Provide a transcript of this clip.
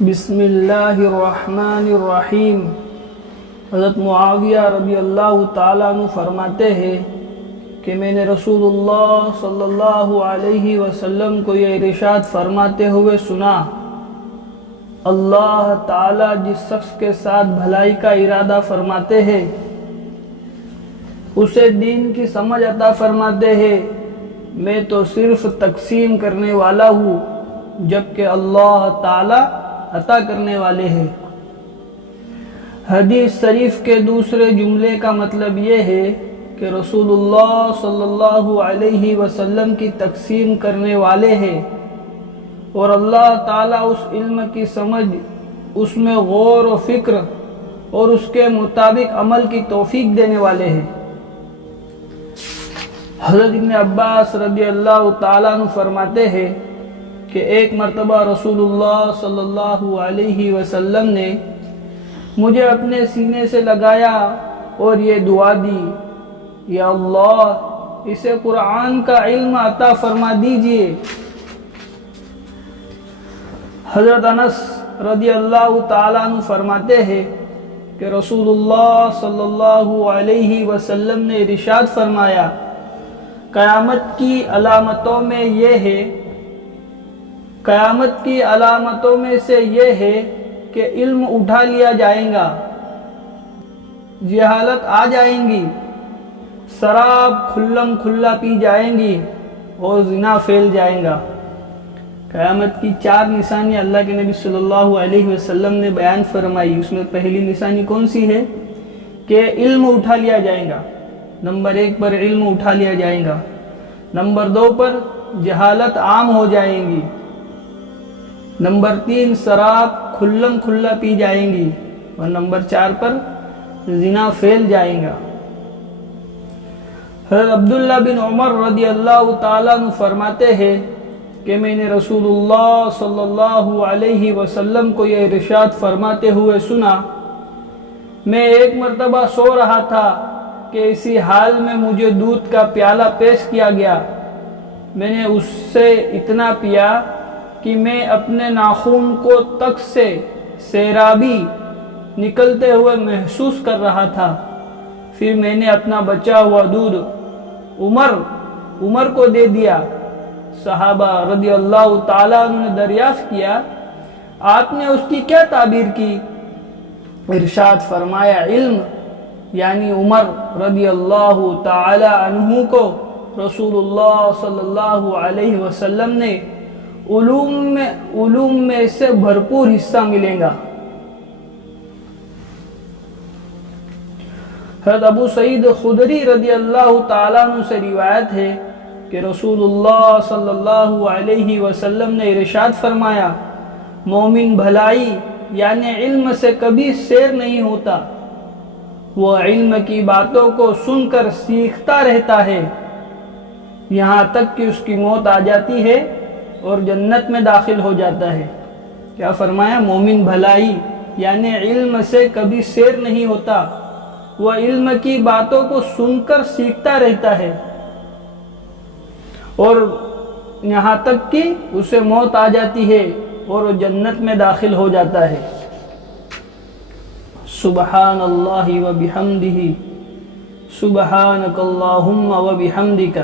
بسم اللہ الرحمن الرحیم۔ حضرت معاویہ رضی اللہ تعالیٰ عنہ فرماتے ہیں کہ میں نے رسول اللہ صلی اللہ علیہ وسلم کو یہ ارشاد فرماتے ہوئے سنا، اللہ تعالیٰ جس شخص کے ساتھ بھلائی کا ارادہ فرماتے ہیں اسے دین کی سمجھ عطا فرماتے ہیں، میں تو صرف تقسیم کرنے والا ہوں جبکہ اللہ تعالیٰ عطا کرنے والے ہیں۔ حدیث شریف کے دوسرے جملے کا مطلب یہ ہے کہ رسول اللہ صلی اللہ علیہ وسلم کی تقسیم کرنے والے ہیں اور اللہ تعالیٰ اس علم کی سمجھ، اس میں غور و فکر اور اس کے مطابق عمل کی توفیق دینے والے ہیں۔ حضرت ابن عباس رضی اللہ تعالیٰ عنہ فرماتے ہیں کہ ایک مرتبہ رسول اللہ صلی اللہ علیہ وسلم نے مجھے اپنے سینے سے لگایا اور یہ دعا دی، یا اللہ اسے قرآن کا علم عطا فرما دیجئے۔ حضرت انس رضی اللہ تعالیٰ عنہ فرماتے ہیں کہ رسول اللہ صلی اللہ علیہ وسلم نے ارشاد فرمایا، قیامت کی علامتوں میں سے یہ ہے کہ علم اٹھا لیا جائے گا، جہالت آ جائیں گی، شراب کھلم کھلا پی جائیں گی اور زنا پھیل جائیں گا۔ قیامت کی 4 نشانیاں اللہ کے نبی صلی اللہ علیہ وسلم نے بیان فرمائی۔ اس میں پہلی نشانی کون سی ہے کہ علم اٹھا لیا جائے گا۔ نمبر 1 پر علم اٹھا لیا جائے گا، نمبر 2 پر جہالت عام ہو جائیں گی، نمبر 3 شراب کھلم کھلا پی جائیں گی اور نمبر 4 پر زنا پھیل جائیں گا۔ حضرت عبداللہ بن عمر رضی اللہ تعالیٰ عنہ فرماتے ہیں کہ میں نے رسول اللہ صلی اللہ علیہ وسلم کو یہ ارشاد فرماتے ہوئے سنا، میں ایک مرتبہ سو رہا تھا کہ اسی حال میں مجھے دودھ کا پیالہ پیش کیا گیا، میں نے اس سے اتنا پیا کہ میں اپنے ناخن کو تک سے سیرابی نکلتے ہوئے محسوس کر رہا تھا، پھر میں نے اپنا بچا ہوا دودھ عمر کو دے دیا۔ صحابہ رضی اللہ تعالیٰ عنہ نے دریافت کیا، آپ نے اس کی کیا تعبیر کی؟ ارشاد فرمایا، علم، یعنی عمر رضی اللہ تعالی عنہ کو رسول اللہ صلی اللہ علیہ وسلم نے علوم میں سے بھرپور حصہ ملے گا۔ حضرت ابو سعید خدری رضی اللہ تعالیٰ عنہ سے روایت ہے کہ رسول اللہ صلی اللہ علیہ وسلم نے ارشاد فرمایا، مومن بھلائی یعنی علم سے کبھی سیر نہیں ہوتا، وہ علم کی باتوں کو سن کر سیکھتا رہتا ہے یہاں تک کہ اس کی موت آ جاتی ہے اور جنت میں داخل ہو جاتا ہے۔ کیا فرمایا؟ مومن بھلائی یعنی علم سے کبھی سیر نہیں ہوتا، وہ علم کی باتوں کو سن کر سیکھتا رہتا ہے اور یہاں تک کہ اسے موت آ جاتی ہے اور وہ جنت میں داخل ہو جاتا ہے۔ سبحان اللہ و بحمدہ، سبحانک اللہم و بحمدک۔